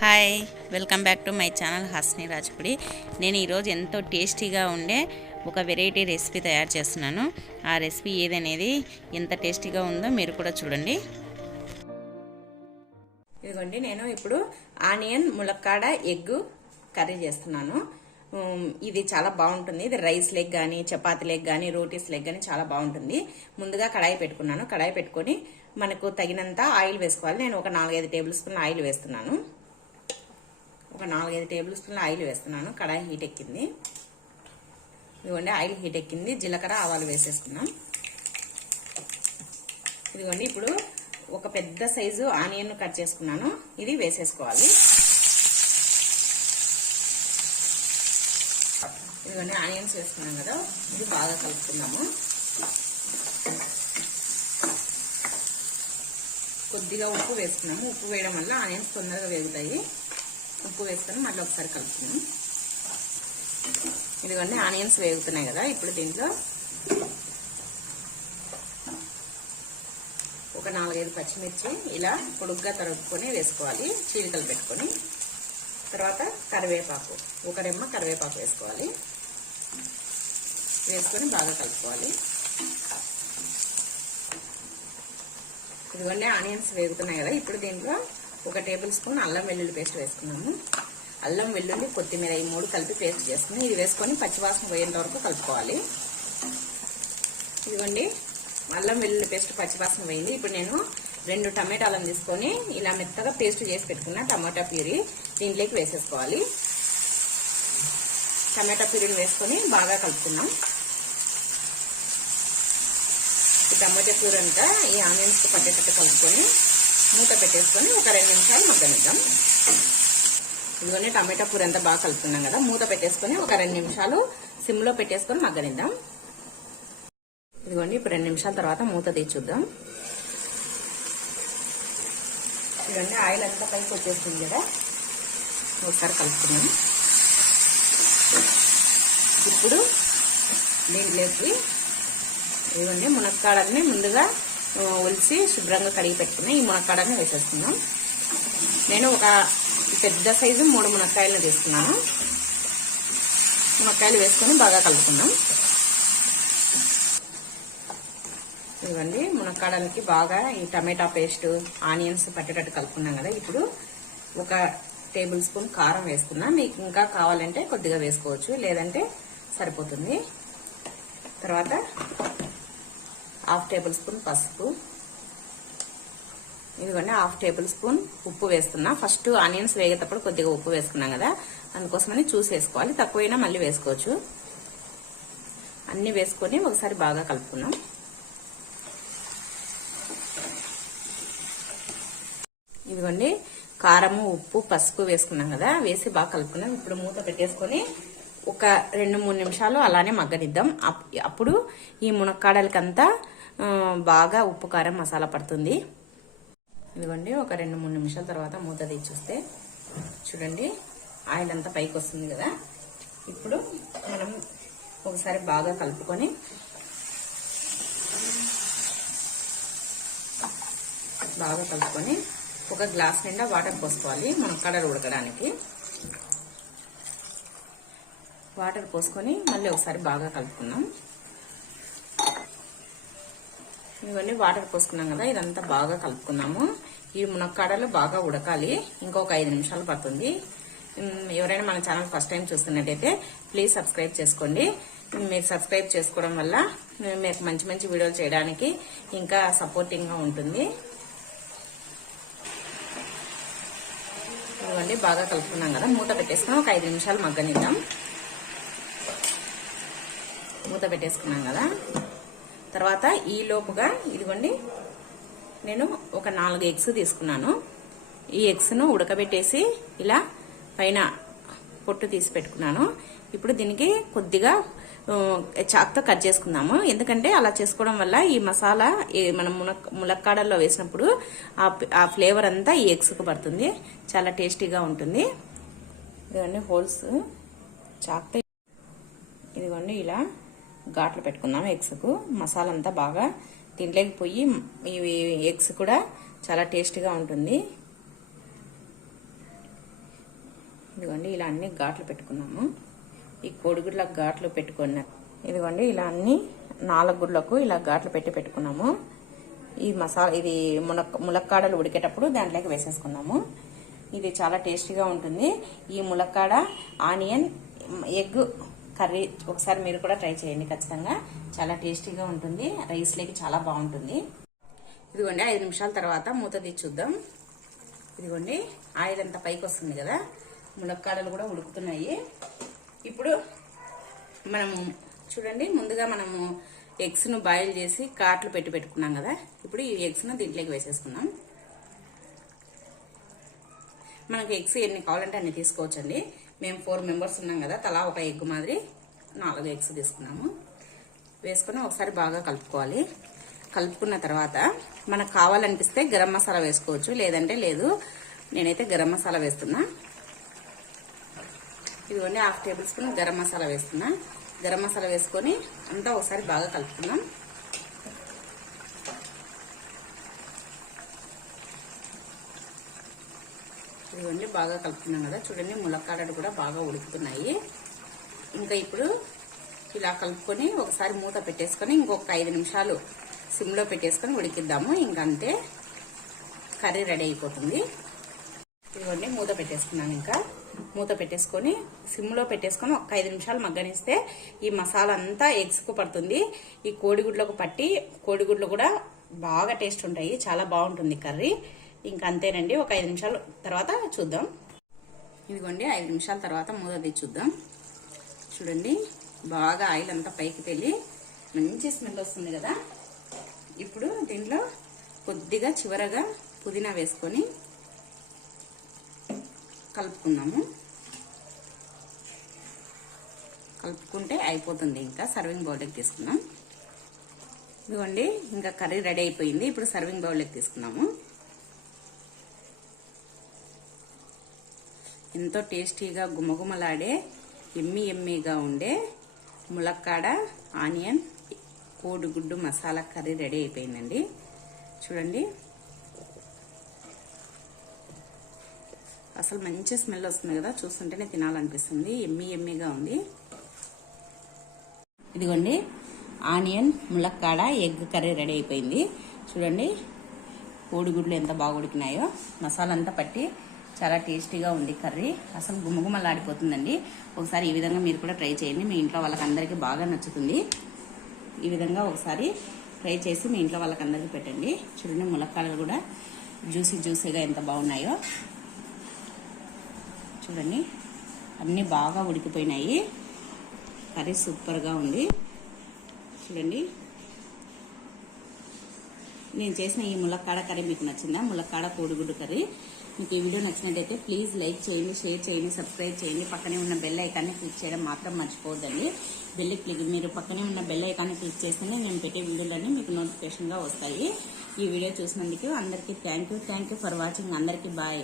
Hi welcome back to my channel Hasni Rajapudi. నేను ఈరోజు ఎంతో టేస్టీగా ఉండే ఒక వెరైటీ రెసిపీ తయారు చేస్తున్నాను. ఆ రెసిపీ ఏదనేది ఎంత టేస్టీగా ఉందో మీరు కూడా చూడండి. ఇదిగోండి నేను ఇప్పుడు ఆనియన్ ములక్కాడ ఎగ్ కర్రీ చేస్తున్నాను. ఇది చాలా బాగుంటుంది. ఇది రైస్ లెగ్ కానీ చపాతి లెగ్ కానీ రోటీస్ లెగ్ కానీ చాలా బాగుంటుంది. ముందుగా కడాయి పెట్టుకున్నాను. కడాయి పెట్టుకొని మనకు తగినంత ఆయిల్ వేసుకోవాలి. నేను ఒక నాలుగైదు టేబుల్ స్పూన్ ఆయిల్ వేస్తున్నాను. ఒక నాలుగైదు టేబుల్ స్పూన్ల ఆయిల్ వేస్తున్నాను. కడాయి హీట్ ఎక్కింది. ఇదిగోండి ఆయిల్ హీట్ ఎక్కింది. జీలకర్ర ఆవాలు వేసేసుకున్నాం. ఇదిగోండి ఇప్పుడు ఒక పెద్ద సైజు ఆనియన్ కట్ చేసుకున్నాను. ఇది వేసేసుకోవాలి. ఇదిగోండి ఆనియన్స్ వేసుకున్నాం కదా. ఇది బాగా కలుపుకున్నాము కొద్దిగా ఉప్పు వేసుకున్నాము. ఉప్పు వేయడం వల్ల ఆనియన్స్ తొందరగా వేగుతాయి. ఉప్పు వేసుకొని మళ్ళీ ఒకసారి కలుపుకున్నాం ఇదిగోండి ఆనియన్స్ వేగుతున్నాయి కదా ఇప్పుడు దీంట్లో ఒక నాలుగైదు పచ్చిమిర్చి ఇలా పొడుగ్గా తరుపుకొని వేసుకోవాలి చీలికలు పెట్టుకొని. తర్వాత కరివేపాకు ఒక రెమ్మ కరివేపాకు వేసుకోవాలి. వేసుకొని బాగా కలుపుకోవాలి. ఇదిగోండి ఆనియన్స్ వేగుతున్నాయి కదా ఇప్పుడు దీంట్లో ఒక టేబుల్ స్పూన్ అల్లం వెల్లుల్లి పేస్ట్ వేసుకున్నాము. అల్లం వెల్లుల్లి కొత్తిమీర ఈ మూడు కలిపి పేస్ట్ చేసుకుని ఇది వేసుకొని పచ్చివాసన పోయేంత వరకు కలుపుకోవాలి. ఇదిగోండి అల్లం వెల్లుల్లి పేస్ట్ పచ్చివాసన పోయింది. ఇప్పుడు నేను రెండు టమాటాలను తీసుకొని ఇలా మెత్తగా పేస్ట్ చేసి పెట్టుకున్న టమాటా ప్యూరీ దీంట్లోకి వేసేసుకోవాలి. టమాటా ప్యూరీని వేసుకొని బాగా కలుపుకున్నాం ఈ టమాటా ప్యూరీ అంతా ఈ ఆనియన్స్ పట్టేటట్టు కలుపుకొని మూత పెట్టేసుకొని ఒక రెండు నిమిషాలు మగ్గనిద్దాం. ఇదిగోనే టమాటా కూర అంతా బాగా కలుపుతున్నాం కదా. మూత పెట్టేసుకొని ఒక రెండు నిమిషాలు సిమ్లో పెట్టేసుకొని మగ్గనిద్దాం. ఇదిగోండి ఇప్పుడు రెండు నిమిషాల తర్వాత మూత తీర్చుద్దాం ఇదిగోండి ఆయిల్ అంతా పైకి వచ్చేస్తుంది కదా. ఒకసారి కలుపుతున్నాం ఇప్పుడు దీంట్లోకి ఇదిగోండి మునక్కాడల్ని ముందుగా ఒలిసి శుభ్రంగా కడిగి పెట్టుకుని ఈ మునక్కాడని వేసేస్తున్నాం. నేను ఒక పెద్ద సైజు మూడు మునక్కాయలను తీసుకున్నాను. మునక్కాయలు వేసుకొని బాగా కలుపుకున్నాం ఇవ్వండి మునక్కాడలకి బాగా ఈ టమాటా పేస్ట్ ఆనియన్స్ పట్టేటట్టు కలుపుకున్నాం కదా. ఇప్పుడు ఒక టేబుల్ స్పూన్ కారం వేసుకున్నా. మీకు ఇంకా కావాలంటే కొద్దిగా వేసుకోవచ్చు. లేదంటే సరిపోతుంది. తర్వాత హాఫ్ టేబుల్ స్పూన్ పసుపు. ఇదిగోండి హాఫ్ టేబుల్ స్పూన్ ఉప్పు వేస్తున్నా. ఫస్ట్ ఆనియన్స్ వేగేటప్పుడు కొద్దిగా ఉప్పు వేసుకున్నాం కదా అందుకోసమని చూసి వేసుకోవాలి తక్కువైనా మళ్ళీ వేసుకోవచ్చు. అన్ని వేసుకొని ఒకసారి బాగా కలుపుకున్నాం ఇదిగోండి కారము ఉప్పు పసుపు వేసుకున్నాం కదా వేసి బాగా కలుపుకున్నాం ఇప్పుడు మూత పెట్టేసుకొని ఒక రెండు మూడు నిమిషాలు అలానే మగ్గనిద్దాం. అప్- అప్పుడు ఈ మునక్కాడలకంతా బాగా ఉప్పు కారం మసాలా పడుతుంది. ఇదిగోండి ఒక రెండు మూడు నిమిషాల తర్వాత మూత తీసి చూస్తే చూడండి ఆయిల్ అంతా పైకి వస్తుంది కదా. ఇప్పుడు మనం ఒకసారి బాగా కలుపుకొని బాగా కలుపుకొని ఒక గ్లాస్ నిండా వాటర్ పోసుకోవాలి. మనం మునక్కాడలు ఉడకడానికి. వాటర్ పోసుకొని మళ్ళీ ఒకసారి బాగా కలుపుకున్నాం ఇవన్నీ వాటర్ పోసుకున్నాం కదా ఇదంతా బాగా కలుపుకున్నాము. ఈ మునక్కాడలు బాగా ఉడకాలి. ఇంకొక ఐదు నిమిషాలు పడుతుంది. ఎవరైనా మన ఛానల్ ఫస్ట్ టైం చూస్తున్నట్టయితే ప్లీజ్ సబ్స్క్రైబ్ చేసుకోండి. మీరు సబ్స్క్రైబ్ చేసుకోవడం వల్ల మీకు మంచి మంచి వీడియోలు చేయడానికి ఇంకా సపోర్టింగ్గా ఉంటుంది. ఇవ్వండి బాగా కలుపుకున్నాం కదా మూత పెట్టేసుకుని ఒక ఐదు నిమిషాలు మగ్గనిద్దాం. మూత పెట్టేసుకున్నాం కదా. తర్వాత ఈ లోపుగా ఇదిగోండి నేను ఒక నాలుగు ఎగ్స్ తీసుకున్నాను. ఈ ఎగ్స్ను ఉడకబెట్టేసి ఇలా పైన పొట్టు తీసి పెట్టుకున్నాను. ఇప్పుడు దీనికి కొద్దిగా చాక్తో కట్ చేసుకుందాము. ఎందుకంటే అలా చేసుకోవడం వల్ల ఈ మసాలా మనం మునక్ ములక్కాడల్లో వేసినప్పుడు ఆ ఆ ఫ్లేవర్ అంతా ఈ ఎగ్స్కి పడుతుంది. చాలా టేస్టీగా ఉంటుంది. ఇదిగోండి హోల్స్ చాక్తో ఇదిగోండి ఇలా ఘాట్లు పెట్టుకుందాం ఎగ్స్కు. మసాలా అంతా బాగా దీంట్లోకి పోయి ఇవి ఎగ్స్ కూడా చాలా టేస్టీగా ఉంటుంది. ఇదిగోండి ఇలా అన్ని ఘాట్లు పెట్టుకున్నాము. ఈ కోడిగుడ్ల ఘాట్లు పెట్టుకున్న ఇదిగోండి ఇలా అన్ని నాలుగు గుడ్లకు ఇలా ఘాట్లు పెట్టి పెట్టుకున్నాము. ఈ మసాలా ఇది మునక్ ములక్కాడలు ఉడికేటప్పుడు దాంట్లోకి వేసేసుకున్నాము. ఇది చాలా టేస్టీగా ఉంటుంది. ఈ ములక్కాడ ఆనియన్ ఎగ్ కర్రీ ఒకసారి మీరు కూడా ట్రై చేయండి ఖచ్చితంగా. చాలా టేస్టీగా ఉంటుంది. రైస్లోకి చాలా బాగుంటుంది. ఇదిగోండి ఐదు నిమిషాల తర్వాత మూత తీసి చూద్దాం. ఇదిగోండి ఆయిల్ అంతా పైకి వస్తుంది కదా. ములక్కాడలు కూడా ఉడుకుతున్నాయి. ఇప్పుడు మనము చూడండి ముందుగా మనము ఎగ్స్ను బాయిల్ చేసి కాట్లు పెట్టి పెట్టుకున్నాం కదా. ఇప్పుడు ఈ ఎగ్స్ను దీంట్లోకి వేసేసుకున్నాం మనకి ఎగ్స్ ఎన్ని కావాలంటే అన్ని తీసుకోవచ్చండి. మేము ఫోర్ మెంబర్స్ ఉన్నాం కదా తలా ఒక ఎగ్ మాదిరి నాలుగు ఎగ్స్ తీసుకున్నాము. వేసుకొని ఒకసారి బాగా కలుపుకోవాలి. కలుపుకున్న తర్వాత మనకు కావాలనిపిస్తే గరం మసాలా వేసుకోవచ్చు లేదంటే లేదు. నేనైతే గరం మసాలా వేస్తున్నా. ఇదిగోండి half tablespoon garam masala వేస్తున్నా. గరం మసాలా వేసుకొని అంతా ఒకసారి బాగా కలుపుకున్నాం ఇదిగోండి బాగా కలుపుతున్నాం కదా. చూడండి ములక్కాడలు కూడా బాగా ఉడుకుతున్నాయి. ఇంకా ఇప్పుడు ఇలా కలుపుకొని ఒకసారి మూత పెట్టేసుకొని ఇంకొక ఐదు నిమిషాలు సిమ్లో పెట్టేసుకొని ఉడికిద్దాము. ఇంకంతే కర్రీ రెడీ అయిపోతుంది. ఇదిగోండి మూత పెట్టేసుకున్నాను ఇంకా. మూత పెట్టేసుకొని సిమ్లో పెట్టేసుకొని ఒక ఐదు నిమిషాలు మగ్గనిస్తే ఈ మసాలా అంతా ఎగ్స్కు పడుతుంది. ఈ కోడిగుడ్లకు పట్టి కోడిగుడ్లు కూడా బాగా టేస్ట్ ఉంటాయి. చాలా బాగుంటుంది కర్రీ. ఇంకా అంతేనండి. ఒక ఐదు నిమిషాల తర్వాత చూద్దాం. ఇదిగోండి ఐదు నిమిషాల తర్వాత మూత తీసి చూద్దాం. చూడండి బాగా ఆయిల్ అంతా పైకి తెలి మంచి స్మెల్ వస్తుంది కదా. ఇప్పుడు దీంట్లో కొద్దిగా చివరగా పుదీనా వేసుకొని కలుపుకుందాము. కలుపుకుంటే అయిపోతుంది. ఇంకా సర్వింగ్ బౌల్లోకి తీసుకుందాం. ఇదిగోండి ఇంకా కర్రీ రెడీ అయిపోయింది. ఇప్పుడు సర్వింగ్ బౌల్లోకి తీసుకున్నాము ఎంతో టేస్టీగా గుమగుమలాడే ఎమ్మి ఎమ్మిగా ఉండే ములక్కాడ ఆనియన్ కోడిగుడ్డు మసాలా కర్రీ రెడీ అయిపోయిందండి. చూడండి. అసలు మంచి స్మెల్ వస్తుంది కదా చూస్తుంటేనే తినాలనిపిస్తుంది. ఎమ్మి ఎమ్మిగా ఉంది. ఇదిగోండి. ఆనియన్ ములక్కాడ ఎగ్ కర్రీ రెడీ అయిపోయింది. చూడండి. కోడిగుడ్లు ఎంత బాగా ఉడికినాయో మసాలా అంతా పట్టి చాలా టేస్టీగా ఉంది కర్రీ. అసలు గుమగుమలాడిపోతుందండి. ఒకసారి ఈ విధంగా మీరు కూడా ట్రై చేయండి. మీ ఇంట్లో వాళ్ళకి అందరికీ బాగా నచ్చుతుంది. ఈ విధంగా ఒకసారి ట్రై చేసి మీ ఇంట్లో వాళ్ళకందరికీ పెట్టండి. చూడండి ములక్కాడలు కూడా జ్యూసీ జ్యూసీగా ఎంత బాగున్నాయో. చూడండి. అన్నీ బాగా ఉడికిపోయినాయి. కర్రీ సూపర్గా ఉంది. చూడండి. నేను చేసిన ఈ ములక్కాడ కర్రీ మీకు నచ్చిందా? ములక్కాడ కోడిగుడ్డు కర్రీ. మీకు ఈ వీడియో నచ్చినట్టయితే ప్లీజ్ లైక్ చేయండి షేర్ చేయండి సబ్స్క్రైబ్ చేయండి. పక్కనే ఉన్న బెల్ ఐకాన్ని క్లిక్ చేయడం మాత్రం మర్చిపోవద్దండి. బెల్ క్లిక్ మీరు పక్కనే ఉన్న బెల్ ఐకాన్ని క్లిక్ చేస్తేనే నేను పెట్టే వీడియోలన్నీ మీకు నోటిఫికేషన్గా వస్తాయి. ఈ వీడియో చూసినందుకు అందరికీ thank you thank you for watching అందరికీ బాయ్